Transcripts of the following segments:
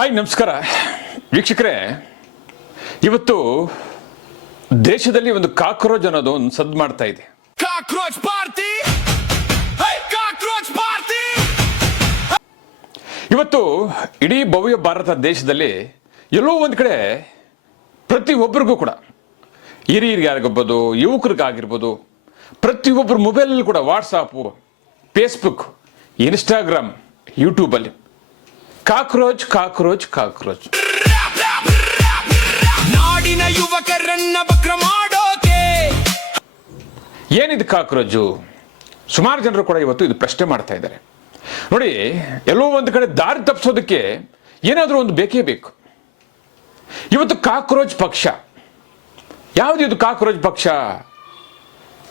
Hi ನಮಸ್ಕಾರ ವೀಕ್ಷಕರೇ, ಇವತ್ತು ದೇಶದಲ್ಲಿ ಒಂದು ಕಾಕ್ರೋಚ್ ಅನ್ನೋದು ಒಂದು ಸದ್ದು ಮಾಡ್ತಾ ಇದೆ. Cockroach party, cockroach party. ಇವತ್ತು ಇಡೀ ಭವ್ಯ ಭಾರತ ದೇಶದಲ್ಲಿ ಎಲ್ಲೋ ಒಂದು ಕಡೆ ಪ್ರತಿಯೊಬ್ಬರಿಗೂ ಕೂಡ ಹಿರಿಯರಿಗಾಗಿರ್ಬೋದು, ಯುವಕರಿಗಾಗಿರ್ಬೋದು, ಪ್ರತಿಯೊಬ್ಬರು ಮೊಬೈಲಲ್ಲಿ ಕೂಡ ವಾಟ್ಸಾಪು, ಫೇಸ್ಬುಕ್, ಇನ್ಸ್ಟಾಗ್ರಾಮ್, ಯೂಟ್ಯೂಬಲ್ಲಿ ಕಾಕ್ರೋಚ್ ಕಾಕ್ರೋಚ್ ಕಾಕ್ರೋಚ್. ನಾಡಿನ ಯುವಕರನ್ನ ಬಕ್ರ ಮಾಡೋಕೆ ಏನಿದು ಕಾಕ್ರೋಚು? ಸುಮಾರು ಜನರು ಕೂಡ ಇವತ್ತು ಇದು ಪ್ರಶ್ನೆ ಮಾಡ್ತಾ ಇದ್ದಾರೆ. ನೋಡಿ, ಎಲ್ಲೋ ಒಂದು ಕಡೆ ದಾರಿ ತಪ್ಪಿಸೋದಕ್ಕೆ ಏನಾದರೂ ಒಂದು ಬೇಕೇ ಬೇಕು. ಇವತ್ತು ಕಾಕ್ರೋಚ್ ಪಕ್ಷ ಯಾವುದು? ಇದು ಕಾಕ್ರೋಚ್ ಪಕ್ಷ.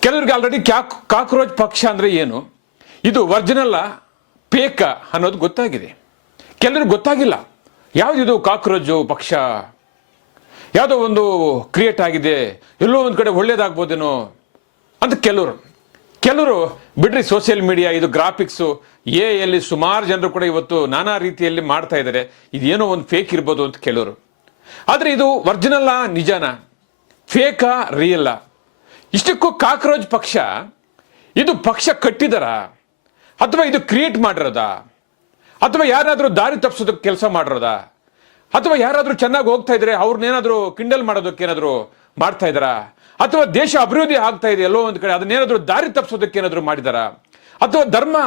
ಕೆಲವರಿಗೆ ಆಲ್ರೆಡಿ ಕಾಕ್ರೋಚ್ ಪಕ್ಷ ಅಂದ್ರೆ ಏನು, ಇದು ಒರಿಜಿನಲ್ಲ ಫೇಕ ಅನ್ನೋದು ಗೊತ್ತಾಗಿದೆ. ಕೆಲವ್ರಿಗೆ ಗೊತ್ತಾಗಿಲ್ಲ ಯಾವುದಿದು ಕಾಕ್ರೋಚ್ ಪಕ್ಷ, ಯಾವುದೋ ಒಂದು ಕ್ರಿಯೇಟ್ ಆಗಿದೆ, ಎಲ್ಲೋ ಒಂದು ಕಡೆ ಒಳ್ಳೇದಾಗ್ಬೋದೇನೋ ಅಂತ ಕೆಲವರು ಬಿಡ್ರಿ, ಸೋಷಿಯಲ್ ಮೀಡಿಯಾ ಇದು ಗ್ರಾಫಿಕ್ಸು ಎಲ್ಲಿ ಸುಮಾರು ಜನರು ಕೂಡ ಇವತ್ತು ನಾನಾ ರೀತಿಯಲ್ಲಿ ಮಾಡ್ತಾ ಇದ್ದಾರೆ, ಇದೇನೋ ಒಂದು ಫೇಕ್ ಇರ್ಬೋದು ಅಂತ ಕೆಲವರು. ಆದರೆ ಇದು ಒರಿಜಿನಲ್ಲ, ನಿಜಾನ, ಫೇಕಾ, ರಿಯಲ್ಲ? ಇಷ್ಟಕ್ಕೂ ಕಾಕ್ರೋಚ್ ಪಕ್ಷ ಇದು ಪಕ್ಷ ಕಟ್ಟಿದಾರ ಅಥವಾ ಇದು ಕ್ರಿಯೇಟ್ ಮಾಡಿರೋದಾ, ಅಥವಾ ಯಾರಾದರೂ ದಾರಿ ತಪ್ಪಿಸೋದಕ್ಕೆ ಕೆಲಸ ಮಾಡಿರೋದಾ, ಅಥವಾ ಯಾರಾದರೂ ಚೆನ್ನಾಗಿ ಹೋಗ್ತಾ ಇದ್ರೆ ಅವ್ರನ್ನೇನಾದರೂ ಕಿಂಡಲ್ ಮಾಡೋದಕ್ಕೆ ಏನಾದರೂ ಮಾಡ್ತಾ ಇದ್ದಾರಾ, ಅಥವಾ ದೇಶ ಅಭಿವೃದ್ಧಿ ಆಗ್ತಾ ಇದೆ ಎಲ್ಲೋ ಒಂದು ಕಡೆ ಅದನ್ನೇನಾದರೂ ದಾರಿ ತಪ್ಪಿಸೋದಕ್ಕೆ ಏನಾದರೂ ಮಾಡಿದಾರಾ, ಅಥವಾ ಧರ್ಮ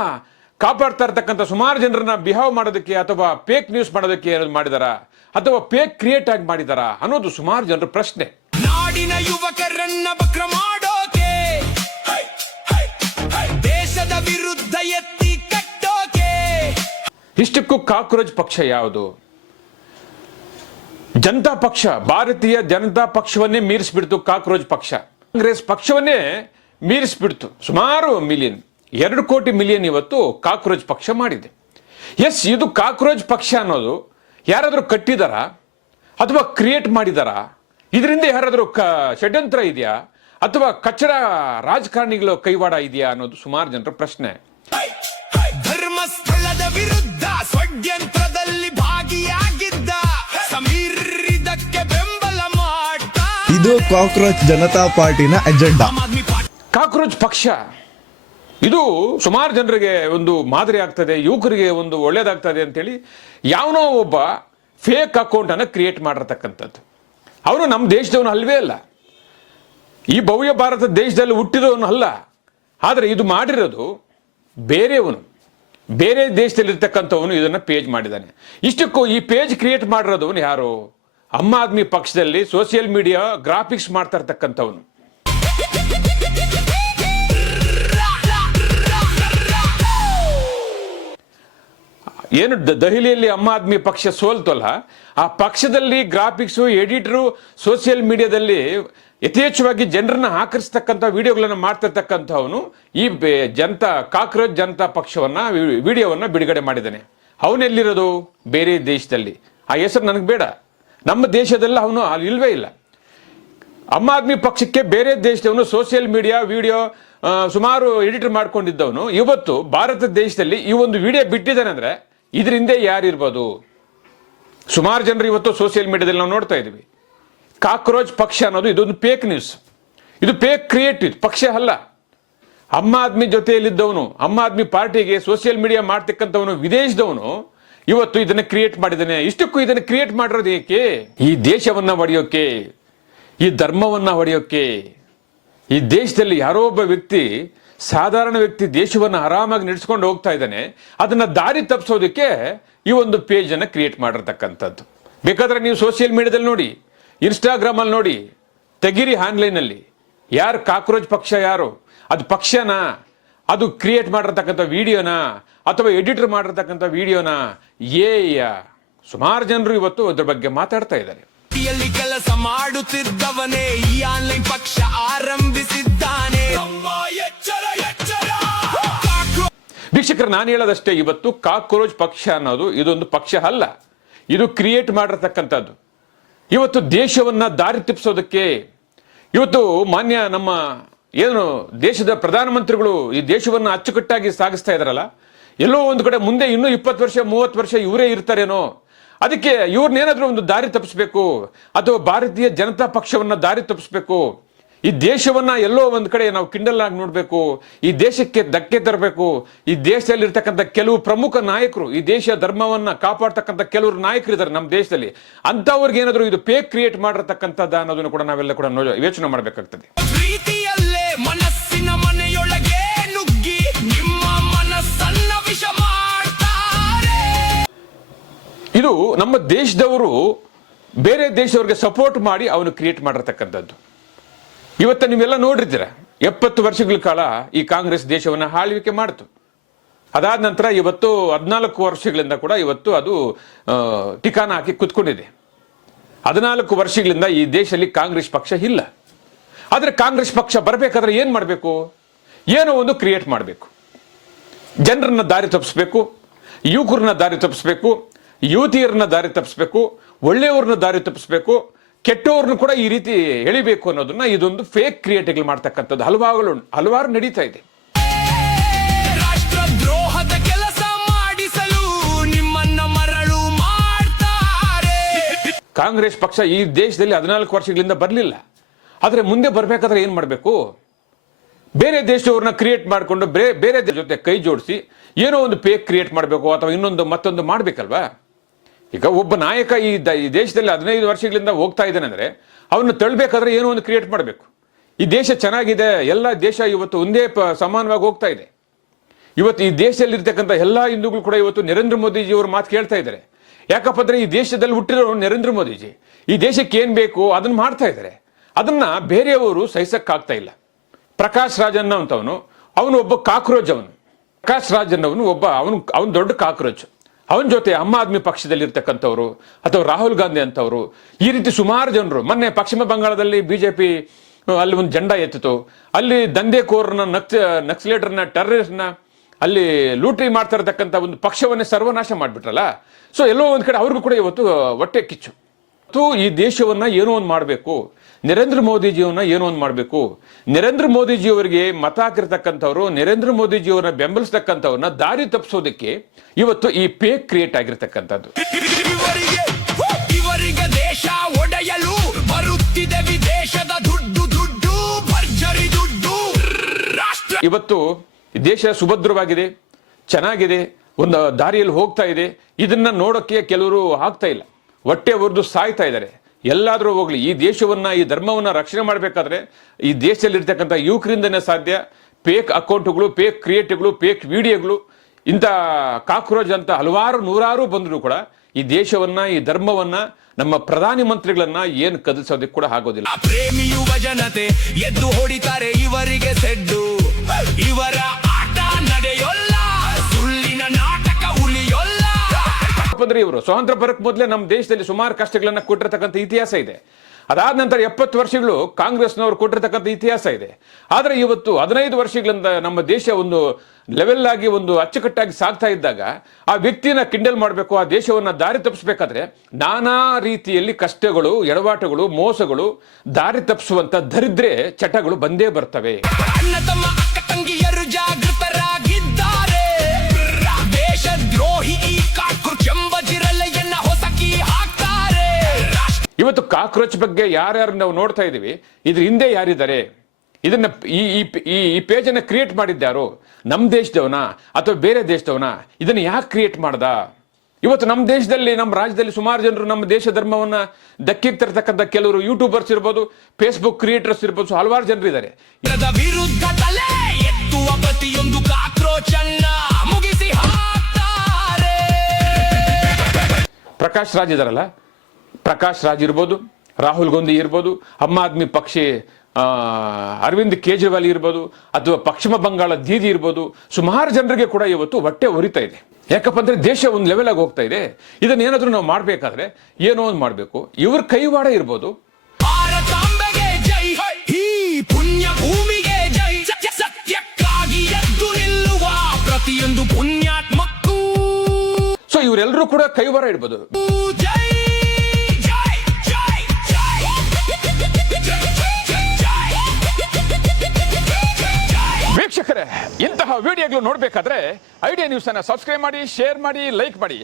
ಕಾಪಾಡ್ತಾ ಇರ್ತಕ್ಕಂಥ ಸುಮಾರು ಜನರನ್ನ ಬಿಹೇವ್ ಮಾಡೋದಕ್ಕೆ ಅಥವಾ ಫೇಕ್ ನ್ಯೂಸ್ ಮಾಡೋದಕ್ಕೆ ಏನಾದ್ರು ಮಾಡಿದಾರಾ, ಅಥವಾ ಫೇಕ್ ಕ್ರಿಯೇಟ್ ಆಗಿ ಮಾಡಿದಾರಾ ಅನ್ನೋದು ಸುಮಾರು ಜನರ ಪ್ರಶ್ನೆ. ನಾಡಿನ ಯುವಕರನ್ನ ಬಕ್ರ ಮಾಡೋಕೆ, ದೇಶದ ವಿರುದ್ಧ ಎತ್ತಿ ಕಟ್ಟೋಕೆ. ಇಷ್ಟಕ್ಕೂ ಕಾಕ್ರೋಚ್ ಪಕ್ಷ ಯಾವುದು? ಜನತಾ ಪಕ್ಷ, ಭಾರತೀಯ ಜನತಾ ಪಕ್ಷವನ್ನೇ ಮೀರಿಸ್ಬಿಡ್ತು ಕಾಕ್ರೋಚ್ ಪಕ್ಷ. ಕಾಂಗ್ರೆಸ್ ಪಕ್ಷವನ್ನೇ ಮೀರಿಸ್ಬಿಡ್ತು. ಸುಮಾರು ಮಿಲಿಯನ್, 2 ಕೋಟಿ ಮಿಲಿಯನ್ ಇವತ್ತು ಕಾಕ್ರೋಚ್ ಪಕ್ಷ ಮಾಡಿದೆ. ಎಸ್, ಇದು ಕಾಕ್ರೋಚ್ ಪಕ್ಷ ಅನ್ನೋದು ಯಾರಾದರೂ ಕಟ್ಟಿದಾರಾ ಅಥವಾ ಕ್ರಿಯೇಟ್ ಮಾಡಿದಾರಾ? ಇದರಿಂದ ಯಾರಾದರೂ ಷಡ್ಯಂತ್ರ ಇದೆಯಾ ಅಥವಾ ಕಚ್ಚಡ ರಾಜಕಾರಣಿಗಳ ಕೈವಾಡ ಇದೆಯಾ ಅನ್ನೋದು ಸುಮಾರು ಜನರ ಪ್ರಶ್ನೆ. ಧರ್ಮಸ್ಥಳದ ವಿರುದ್ಧ ಷಡ್ಯಂತ್ರದಲ್ಲಿ ಭಾಗಿಯಾಗಿದ್ದ ಸಮೀರ್ ಇದಕ್ಕೆ ಬೆಂಬಲ ಮಾಡ್ತಾ. ಇದು ಕಾಕ್ರೋಚ್ ಜನತಾ ಪಾರ್ಟಿನ ಅಜೆಂಡಾ. ಕಾಕ್ರೋಚ್ ಪಕ್ಷ ಇದು ಸುಮಾರು ಜನರಿಗೆ ಒಂದು ಮಾದರಿ ಆಗ್ತದೆ, ಯುವಕರಿಗೆ ಒಂದು ಒಳ್ಳೇದಾಗ್ತದೆ ಅಂತೇಳಿ ಯಾವನೋ ಒಬ್ಬ ಫೇಕ್ ಅಕೌಂಟನ್ನು ಕ್ರಿಯೇಟ್ ಮಾಡಿರ್ತಕ್ಕಂಥದ್ದು. ಅವನು ನಮ್ಮ ದೇಶದವನು ಅಲ್ವೇ ಅಲ್ಲ, ಈ ಭವ್ಯ ಭಾರತ ದೇಶದಲ್ಲಿ ಹುಟ್ಟಿದವನು ಅಲ್ಲ. ಆದರೆ ಇದು ಮಾಡಿರೋದು ಬೇರೆಯವನು, ಬೇರೆ ದೇಶದಲ್ಲಿರ್ತಕ್ಕಂಥವನು ಇದನ್ನು ಪೇಜ್ ಮಾಡಿದ್ದಾನೆ. ಇಷ್ಟಕ್ಕೂ ಈ ಪೇಜ್ ಕ್ರಿಯೇಟ್ ಮಾಡಿರೋದವನು ಯಾರು? ಆಮ್ ಆದ್ಮಿ ಪಕ್ಷದಲ್ಲಿ ಸೋಷಿಯಲ್ ಮೀಡಿಯಾ ಗ್ರಾಫಿಕ್ಸ್ ಮಾಡ್ತಾ ಇರ್ತಕ್ಕಂಥವನು. ಏನು ದೆಹಲಿಯಲ್ಲಿ ಆಮ್ ಆದ್ಮಿ ಪಕ್ಷ ಸೋಲ್ತಲ್ಲ, ಆ ಪಕ್ಷದಲ್ಲಿ ಗ್ರಾಫಿಕ್ಸು, ಎಡಿಟರು, ಸೋಷಿಯಲ್ ಮೀಡಿಯಾದಲ್ಲಿ ಯಥೇಚ್ಛವಾಗಿ ಜನರನ್ನ ಆಕರ್ಷಿಸ್ತಕ್ಕಂಥ ವಿಡಿಯೋಗಳನ್ನು ಮಾಡ್ತಿರ್ತಕ್ಕಂಥವನು ಈ ಕಾಕ್ರೋಚ್ ಜನತಾ ಪಕ್ಷವನ್ನ ವಿಡಿಯೋವನ್ನ ಬಿಡುಗಡೆ ಮಾಡಿದ್ದಾನೆ. ಅವನೆಲ್ಲಿರೋದು? ಬೇರೆ ದೇಶದಲ್ಲಿ. ಆ ಹೆಸರು ನನಗೆ ಬೇಡ, ನಮ್ಮ ದೇಶದಲ್ಲಿ ಅವನು ಅಲ್ಲಿ ಇಲ್ವೇ ಇಲ್ಲ. ಆಮ್ ಆದ್ಮಿ ಪಕ್ಷಕ್ಕೆ ಬೇರೆ ದೇಶದವನು ಸೋಷಿಯಲ್ ಮೀಡಿಯಾ ವಿಡಿಯೋ ಸುಮಾರು ಎಡಿಟರ್ ಮಾಡ್ಕೊಂಡಿದ್ದವನು ಇವತ್ತು ಭಾರತ ದೇಶದಲ್ಲಿ ಈ ಒಂದು ವಿಡಿಯೋ ಬಿಟ್ಟಿದ್ದಾನೆ ಅಂದ್ರೆ ಇದರಿಂದ ಯಾರಿರ್ಬೋದು? ಸುಮಾರು ಜನರು ಇವತ್ತು ಸೋಷಿಯಲ್ ಮೀಡಿಯಾದಲ್ಲಿ ನಾವು ನೋಡ್ತಾ ಇದ್ದೀವಿ. ಕಾಕ್ರೋಚ್ ಪಕ್ಷ ಅನ್ನೋದು ಇದೊಂದು ಫೇಕ್ ನ್ಯೂಸ್, ಇದು ಫೇಕ್ ಕ್ರಿಯೇಟಿವ್ ಪಕ್ಷ ಅಲ್ಲ. ಆಮ್ ಆದ್ಮಿ ಜೊತೆಯಲ್ಲಿದ್ದವನು, ಆಮ್ ಆದ್ಮಿ ಪಾರ್ಟಿಗೆ ಸೋಷಿಯಲ್ ಮೀಡಿಯಾ ಮಾಡ್ತಕ್ಕಂಥವನು ವಿದೇಶದವನು ಇವತ್ತು ಇದನ್ನ ಕ್ರಿಯೇಟ್ ಮಾಡಿದ್ದಾನೆ. ಇಷ್ಟಕ್ಕೂ ಇದನ್ನು ಕ್ರಿಯೇಟ್ ಮಾಡಿರೋದು ಏಕೆ? ಈ ದೇಶವನ್ನ ಹೊಡೆಯೋಕೆ, ಈ ಧರ್ಮವನ್ನ ಹೊಡೆಯೋಕೆ. ಈ ದೇಶದಲ್ಲಿ ಯಾರೋ ಒಬ್ಬ ವ್ಯಕ್ತಿ, ಸಾಧಾರಣ ವ್ಯಕ್ತಿ ದೇಶವನ್ನು ಆರಾಮಾಗಿ ನಡೆಸ್ಕೊಂಡು ಹೋಗ್ತಾ ಇದ್ದಾನೆ, ಅದನ್ನ ದಾರಿ ತಪ್ಪಿಸೋದಕ್ಕೆ ಈ ಒಂದು ಪೇಜ್ ಅನ್ನ ಕ್ರಿಯೇಟ್ ಮಾಡಿರ್ತಕ್ಕಂಥದ್ದು. ಬೇಕಾದ್ರೆ ನೀವು ಸೋಷಿಯಲ್ ಮೀಡಿಯಾದಲ್ಲಿ ನೋಡಿ, ಇನ್ಸ್ಟಾಗ್ರಾಮ್ ಅಲ್ಲಿ ನೋಡಿ, ತೆಗೀರಿ ಆನ್ಲೈನ್ ಅಲ್ಲಿ. ಯಾರು ಕಾಕ್ರೋಚ್ ಪಕ್ಷ ಯಾರು? ಅದು ಪಕ್ಷನಾ? ಅದು ಕ್ರಿಯೇಟ್ ಮಾಡಿರ್ತಕ್ಕಂಥ ವಿಡಿಯೋನಾ ಅಥವಾ ಎಡಿಟರ್ ಮಾಡಿರ್ತಕ್ಕಂಥ ವಿಡಿಯೋನಾ? ಸುಮಾರು ಜನರು ಇವತ್ತು ಅದ್ರ ಬಗ್ಗೆ ಮಾತಾಡ್ತಾ ಇದ್ದಾರೆ. ಕೆಲಸ ಮಾಡುತ್ತಿದ್ದವನೇ ಈ ಆನ್ಲೈನ್ ಪಕ್ಷ ಆರಂಭಿಸಿದ್ದಾನೆ. ವೀಕ್ಷಕರು, ನಾನು ಹೇಳೋದಷ್ಟೇ, ಇವತ್ತು ಕಾಕ್ರೋಚ್ ಪಕ್ಷ ಅನ್ನೋದು ಇದೊಂದು ಪಕ್ಷ ಅಲ್ಲ, ಇದು ಕ್ರಿಯೇಟ್ ಮಾಡಿರ್ತಕ್ಕಂಥದ್ದು. ಇವತ್ತು ದೇಶವನ್ನ ದಾರಿ ತಪ್ಪಿಸೋದಕ್ಕೆ ಇವತ್ತು ಮಾನ್ಯ ನಮ್ಮ ಏನು ದೇಶದ ಪ್ರಧಾನಮಂತ್ರಿಗಳು ಈ ದೇಶವನ್ನ ಅಚ್ಚುಕಟ್ಟಾಗಿ ಸಾಗಿಸ್ತಾ ಇದಾರಲ್ಲ, ಎಲ್ಲೋ ಒಂದು ಕಡೆ ಮುಂದೆ ಇನ್ನೂ 20 ವರ್ಷ 30 ವರ್ಷ ಇವರೇ ಇರ್ತಾರೇನೋ ಅದಕ್ಕೆ ಇವ್ರನ್ನೇನಾದ್ರೂ ಒಂದು ದಾರಿ ತಪ್ಪಿಸ್ಬೇಕು, ಅಥವಾ ಭಾರತೀಯ ಜನತಾ ಪಕ್ಷವನ್ನ ದಾರಿ ತಪ್ಪಿಸ್ಬೇಕು, ಈ ದೇಶವನ್ನ ಎಲ್ಲೋ ಒಂದ್ ಕಡೆ ನಾವು ಕಿಂಡಲ್ ಆಗಿ ನೋಡ್ಬೇಕು, ಈ ದೇಶಕ್ಕೆ ಧಕ್ಕೆ ತರಬೇಕು. ಈ ದೇಶದಲ್ಲಿ ಇರ್ತಕ್ಕಂಥ ಕೆಲವು ಪ್ರಮುಖ ನಾಯಕರು, ಈ ದೇಶ ಧರ್ಮವನ್ನ ಕಾಪಾಡ್ತಕ್ಕಂಥ ಕೆಲವರು ನಾಯಕರು ಇದ್ದಾರೆ ನಮ್ಮ ದೇಶದಲ್ಲಿ, ಅಂತವ್ರಿಗೆ ಏನಾದ್ರು ಇದು ಫೇಕ್ ಕ್ರಿಯೇಟ್ ಮಾಡಿರ್ತಕ್ಕಂಥದ್ದು ಅನ್ನೋದನ್ನು ಕೂಡ ನಾವೆಲ್ಲ ಕೂಡ ಯೋಚನೆ ಮಾಡಬೇಕಾಗ್ತದೆ. ಪ್ರೀತಿಯಲ್ಲೇ ಮನಸ್ಸಿನ ಮನೆಯೊಳಗೆ ನುಗ್ಗಿ ನಿಮ್ಮ ಮನಸ್ಸನ್ನ ವಿಷ ಮಾಡ್ತಾರೆ. ಇದು ನಮ್ಮ ದೇಶದವರು ಬೇರೆ ದೇಶದವ್ರಿಗೆ ಸಪೋರ್ಟ್ ಮಾಡಿ ಅವನು ಕ್ರಿಯೇಟ್ ಮಾಡಿರ್ತಕ್ಕಂಥದ್ದು. ಇವತ್ತು ನೀವೆಲ್ಲ ನೋಡಿರ್ತೀರ, 70 ವರ್ಷಗಳ ಕಾಲ ಈ ಕಾಂಗ್ರೆಸ್ ದೇಶವನ್ನು ಆಳ್ವಿಕೆ ಮಾಡಿತು. ಅದಾದ ನಂತರ ಇವತ್ತು 14 ವರ್ಷಗಳಿಂದ ಕೂಡ ಇವತ್ತು ಅದು ಟಿಕಾನ ಹಾಕಿ ಕುತ್ಕೊಂಡಿದೆ. 14 ವರ್ಷಗಳಿಂದ ಈ ದೇಶದಲ್ಲಿ ಕಾಂಗ್ರೆಸ್ ಪಕ್ಷ ಇಲ್ಲ. ಆದರೆ ಕಾಂಗ್ರೆಸ್ ಪಕ್ಷ ಬರಬೇಕಾದ್ರೆ ಏನು ಮಾಡಬೇಕು? ಏನೋ ಒಂದು ಕ್ರಿಯೇಟ್ ಮಾಡಬೇಕು, ಜನರನ್ನ ದಾರಿ ತಪ್ಪಿಸ್ಬೇಕು, ಯುವಕರನ್ನ ದಾರಿ ತಪ್ಪಿಸ್ಬೇಕು, ಯುವತಿಯರನ್ನ ದಾರಿ ತಪ್ಪಿಸ್ಬೇಕು, ಒಳ್ಳೆಯವ್ರನ್ನ ದಾರಿ ತಪ್ಪಿಸ್ಬೇಕು, ಕೆಟ್ಟವ್ರನ್ನ ಕೂಡ ಈ ರೀತಿ ಎಳಿಬೇಕು ಅನ್ನೋದನ್ನ ಇದೊಂದು ಫೇಕ್ ಕ್ರಿಯೇಟಿವ್ ಮಾಡ್ತಕ್ಕಂಥದ್ದು ಹಲವಾರು ನಡೀತಾ ಇದೆ. ರಾಷ್ಟ್ರದ್ರೋಹದ ಕೆಲಸ ಮಾಡಿಸಲು ನಿಮ್ಮನ್ನ ಮರಳು ಮಾಡ್ತಾರೆ. ಕಾಂಗ್ರೆಸ್ ಪಕ್ಷ ಈ ದೇಶದಲ್ಲಿ 14 ವರ್ಷಗಳಿಂದ ಬರಲಿಲ್ಲ. ಆದರೆ ಮುಂದೆ ಬರಬೇಕಾದ್ರೆ ಏನು ಮಾಡಬೇಕು? ಬೇರೆ ದೇಶದವ್ರನ್ನ ಕ್ರಿಯೇಟ್ ಮಾಡಿಕೊಂಡು ಬೇರೆ ಜೊತೆ ಕೈ ಜೋಡಿಸಿ ಏನೋ ಒಂದು ಫೇಕ್ ಕ್ರಿಯೇಟ್ ಮಾಡಬೇಕು, ಅಥವಾ ಇನ್ನೊಂದು ಮತ್ತೊಂದು ಮಾಡಬೇಕಲ್ವಾ? ಈಗ ಒಬ್ಬ ನಾಯಕ ಈ ದೇಶದಲ್ಲಿ 15 ವರ್ಷಗಳಿಂದ ಹೋಗ್ತಾ ಇದ್ದಾನೆ ಅಂದ್ರೆ ಅವನ್ನ ತಳ್ಳಬೇಕಾದ್ರೆ ಏನೋ ಒಂದು ಕ್ರಿಯೇಟ್ ಮಾಡಬೇಕು. ಈ ದೇಶ ಚೆನ್ನಾಗಿದೆ, ಎಲ್ಲ ದೇಶ ಇವತ್ತು ಒಂದೇ ಸಮಾನವಾಗಿ ಹೋಗ್ತಾ ಇದೆ. ಇವತ್ತು ಈ ದೇಶದಲ್ಲಿ ಇರ್ತಕ್ಕಂಥ ಎಲ್ಲಾ ಹಿಂದೂಗಳು ಕೂಡ ಇವತ್ತು ನರೇಂದ್ರ ಮೋದಿಜಿ ಅವ್ರ ಮಾತು ಕೇಳ್ತಾ ಇದ್ದಾರೆ. ಯಾಕಪ್ಪ ಅಂದ್ರೆ ಈ ದೇಶದಲ್ಲಿ ಹುಟ್ಟಿರೋ ನರೇಂದ್ರ ಮೋದಿಜಿ ಈ ದೇಶಕ್ಕೆ ಏನ್ ಬೇಕು ಅದನ್ನ ಮಾಡ್ತಾ ಇದ್ದಾರೆ. ಅದನ್ನ ಬೇರೆಯವರು ಸಹಿಸಕ್ಕಾಗ್ತಾ ಇಲ್ಲ. ಪ್ರಕಾಶ್ ರಾಜ್ ಅನ್ನೋಂಥವನು, ಅವನು ಒಬ್ಬ ಕಾಕ್ರೋಚ್. ಪ್ರಕಾಶ್ ರಾಜ್ ಅನ್ನೋನು ಅವನು ದೊಡ್ಡ ಕಾಕ್ರೋಚ್. ಅವನ ಜೊತೆ ಆಮ್ ಆದ್ಮಿ ಪಕ್ಷದಲ್ಲಿ ಇರ್ತಕ್ಕಂಥವ್ರು ಅಥವಾ ರಾಹುಲ್ ಗಾಂಧಿ ಅಂತವ್ರು, ಈ ರೀತಿ ಸುಮಾರು ಜನರು. ಮೊನ್ನೆ ಪಶ್ಚಿಮ ಬಂಗಾಳದಲ್ಲಿ ಬಿಜೆಪಿ ಅಲ್ಲಿ ಒಂದು ಜೆಂಡಾ ಎತ್ತಿತು. ಅಲ್ಲಿ ದಂಧೆಕೋರನ ನಕ್ಸಲೇಟರ್ನ ಟೆರರಿಸ್ಟ್ನ ಅಲ್ಲಿ ಲೂಟಿ ಮಾಡ್ತಾ ಇರತಕ್ಕಂಥ ಒಂದು ಪಕ್ಷವನ್ನೇ ಸರ್ವನಾಶ ಮಾಡಿಬಿಟ್ರಲ್ಲ. ಸೊ ಎಲ್ಲೋ ಒಂದ್ ಕಡೆ ಅವ್ರಿಗೂ ಕೂಡ ಇವತ್ತು ಹೊಟ್ಟೆ ಕಿಚ್ಚು. ಈ ದೇಶವನ್ನ ಏನೋ ಒಂದು ಮಾಡಬೇಕು, ನರೇಂದ್ರ ಮೋದಿಜಿಯವನ್ನ ಏನೋ ಒಂದು ಮಾಡಬೇಕು. ನರೇಂದ್ರ ಮೋದಿಜಿಯವರಿಗೆ ಮತ ಹಾಕಿರ್ತಕ್ಕಂಥವ್ರು, ನರೇಂದ್ರ ಮೋದಿಜಿಯವರನ್ನ ಬೆಂಬಲಿಸ್ತಕ್ಕಂಥವ್ರನ್ನ ದಾರಿ ತಪ್ಪಿಸೋದಕ್ಕೆ ಇವತ್ತು ಈ ಫೇಕ್ ಕ್ರಿಯೇಟ್ ಆಗಿರ್ತಕ್ಕಂಥದ್ದು. ಇವರಿಗೆ ದೇಶ ಒಡೆಯಲು ಬರುತ್ತಿದೆ ವಿದೇಶದ ದುಡ್ಡು ಭರ್ಜರಿ ದುಡ್ಡು. ಇವತ್ತು ದೇಶ ಸುಭದ್ರವಾಗಿದೆ, ಚೆನ್ನಾಗಿದೆ, ಒಂದು ದಾರಿಯಲ್ಲಿ ಹೋಗ್ತಾ ಇದೆ. ಇದನ್ನ ನೋಡೋಕ್ಕೆ ಕೆಲವರು ಆಗ್ತಾ ಇಲ್ಲ, ಹೊಟ್ಟೆ ಹೊರದು ಸಾಯ್ತಾ ಇದ್ದಾರೆ. ಎಲ್ಲಾದ್ರೂ ಹೋಗ್ಲಿ, ಈ ದೇಶವನ್ನ, ಈ ಧರ್ಮವನ್ನ ರಕ್ಷಣೆ ಮಾಡಬೇಕಾದ್ರೆ ಈ ದೇಶದಲ್ಲಿ ಇರ್ತಕ್ಕಂಥ ಯುವಕರಿಂದನೇ ಸಾಧ್ಯ. ಫೇಕ್ ಅಕೌಂಟ್ಗಳು, ಫೇಕ್ ಕ್ರಿಯೇಟಿವ್ಗಳು, ಫೇಕ್ ವಿಡಿಯೋಗಳು, ಇಂಥ ಕಾಕ್ರೋಚ್ ಅಂತ ನೂರಾರು ಬಂದ್ರು ಕೂಡ ಈ ದೇಶವನ್ನ, ಈ ಧರ್ಮವನ್ನ, ನಮ್ಮ ಪ್ರಧಾನಿ ಮಂತ್ರಿಗಳನ್ನ ಏನು ಕದಲಿಸೋದಕ್ಕೆ ಕೂಡ ಆಗೋದಿಲ್ಲ. ಪ್ರೇಮಿ ಯುವ ಜನತೆ ಎದ್ದು ಹೊಡಿತಾರೆ ಇವರಿಗೆ ಸೆಡ್ಡು. ಇವರ ಆಟ ನಡೆಯೋಲ್ಲ, ಸುಳ್ಳಿನ ನಾಟಕ ಉಳಿಯೋಲ್ಲ. ಅಂದ್ರೆ ಇವರು ಸ್ವಾತಂತ್ರ್ಯ ಬರಕ್ ಮೊದಲೇ ನಮ್ಮ ದೇಶದಲ್ಲಿ ಸುಮಾರು ಕಷ್ಟಗಳನ್ನ ಕೊಟ್ಟಿರ್ತಕ್ಕಂಥ ಇತಿಹಾಸ ಇದೆ. ಅದಾದ ನಂತರ 70 ವರ್ಷಗಳು ಕಾಂಗ್ರೆಸ್ನವರು ಕೊಟ್ಟಿರ್ತಕ್ಕಂಥ ಇತಿಹಾಸ ಇದೆ. ಆದ್ರೆ ಇವತ್ತು 15 ವರ್ಷಗಳಿಂದ ನಮ್ಮ ದೇಶ ಒಂದು ಲೆವೆಲ್ ಆಗಿ, ಒಂದು ಅಚ್ಚುಕಟ್ಟಾಗಿ ಸಾಗ್ತಾ ಇದ್ದಾಗ ಆ ವ್ಯಕ್ತಿನ ಕಿಂಡಲ್ ಮಾಡಬೇಕು, ಆ ದೇಶವನ್ನ ದಾರಿ ತಪ್ಪಿಸಬೇಕಾದ್ರೆ ನಾನಾ ರೀತಿಯಲ್ಲಿ ಕಷ್ಟಗಳು, ಎಡವಾಟಗಳು, ಮೋಸಗಳು, ದಾರಿ ತಪ್ಪಿಸುವಂತ ದರಿದ್ರೆ ಚಟಗಳು ಬಂದೇ ಬರ್ತವೆ. ಅಣ್ಣ ತಮ್ಮ ಅಕ್ಕ ತಂಗಿಯರು ಜಾಗೃತರಾಗಿದ್ದಾರೆ. ದೇಶದ್ರೋಹಿ ಈ ಕಾಕ್ರೋಚ್ ಎಂಬ ಜಿರಲೆಯನ್ನ ಹೊಸಕಿ ಹಾಕ್ತಾರೆ. ಇವತ್ತು ಕಾಕ್ರೋಚ್ ಬಗ್ಗೆ ಯಾರ್ಯಾರು ನಾವು ನೋಡ್ತಾ ಇದೀವಿ, ಇದ್ರ ಹಿಂದೆ ಯಾರಿದ್ದಾರೆ, ಇದನ್ನ ಈ ಪೇಜ್ ಅನ್ನ ಕ್ರಿಯೇಟ್ ಮಾಡಿದ್ದಾರೋ ನಮ್ಮ ದೇಶದವನ ಅಥವಾ ಬೇರೆ ದೇಶದವನ, ಇದನ್ನ ಯಾಕೆ ಕ್ರಿಯೇಟ್ ಮಾಡ್ದ? ಇವತ್ತು ನಮ್ಮ ದೇಶದಲ್ಲಿ, ನಮ್ಮ ರಾಜ್ಯದಲ್ಲಿ ಸುಮಾರು ಜನರು ನಮ್ಮ ದೇಶ ಧರ್ಮವನ್ನ ಧಕ್ಕಿಗೆ ತರ್ತಕ್ಕಂಥ ಕೆಲವರು ಯೂಟ್ಯೂಬರ್ಸ್ ಇರ್ಬೋದು, ಫೇಸ್ಬುಕ್ ಕ್ರಿಯೇಟರ್ಸ್ ಇರ್ಬೋದು, ಹಲವಾರು ಜನರು ಇದ್ದಾರೆ. ವಿರುದ್ಧ ತಲೆ ಎತ್ತುವ ಪ್ರತಿಯೊಂದು ಕಾಕ್ರೋಚ್ ಅನ್ನ ಮುಗಿಸಿ ಹಾಕ್ತಾರೆ. ಪ್ರಕಾಶ್ ರಾಜ್ ಇದಾರಲ್ಲ, ಪ್ರಕಾಶ್ ರಾಜ್ ಇರ್ಬೋದು, ರಾಹುಲ್ ಗಾಂಧಿ ಇರ್ಬೋದು, ಆಮ್ ಆದ್ಮಿ ಪಕ್ಷ ಅರವಿಂದ್ ಕೇಜ್ರಿವಾಲ್ ಇರ್ಬೋದು, ಅಥವಾ ಪಶ್ಚಿಮ ಬಂಗಾಳ ದೀದಿ ಇರ್ಬೋದು, ಸುಮಾರು ಜನರಿಗೆ ಕೂಡ ಇವತ್ತು ಹೊಟ್ಟೆ ಉರಿತಾ ಇದೆ. ಯಾಕಪ್ಪ ಅಂದ್ರೆ ದೇಶ ಒಂದು ಲೆವೆಲ್ ಆಗಿ ಹೋಗ್ತಾ ಇದೆ. ಇದನ್ನ ಏನಾದ್ರೂ ನಾವು ಮಾಡ್ಬೇಕಾದ್ರೆ ಏನೋ ಒಂದು ಮಾಡ್ಬೇಕು. ಇವ್ರ ಕೈವಾಡ ಇರ್ಬೋದು. ಭಾರತಾಂಬೆಗೆ ಜೈ, ಈ ಪುಣ್ಯ ಭೂಮಿಗೆ ಜೈ. ಸತ್ಯಕ್ಕಾಗಿ ಎದ್ದು ನಿಲ್ಲುವ ಪ್ರತಿಯೊಂದು ಪುಣ್ಯಾತ್ಮಕ್ಕೂ ಸೊ ಇವರೆಲ್ಲರೂ ಕೂಡ ಕೈವಾಡ ಇಡ್ಬೋದು. ಜೈ. ವೀಕ್ಷಕರೇ, ಇಂತಹ ವಿಡಿಯೋಗಳು ನೋಡಬೇಕಾದ್ರೆ ಐಡಿಯಾ ನ್ಯೂಸ್ ಅನ್ನ ಸಬ್ಸ್ಕ್ರೈಬ್ ಮಾಡಿ, ಶೇರ್ ಮಾಡಿ, ಲೈಕ್ ಮಾಡಿ.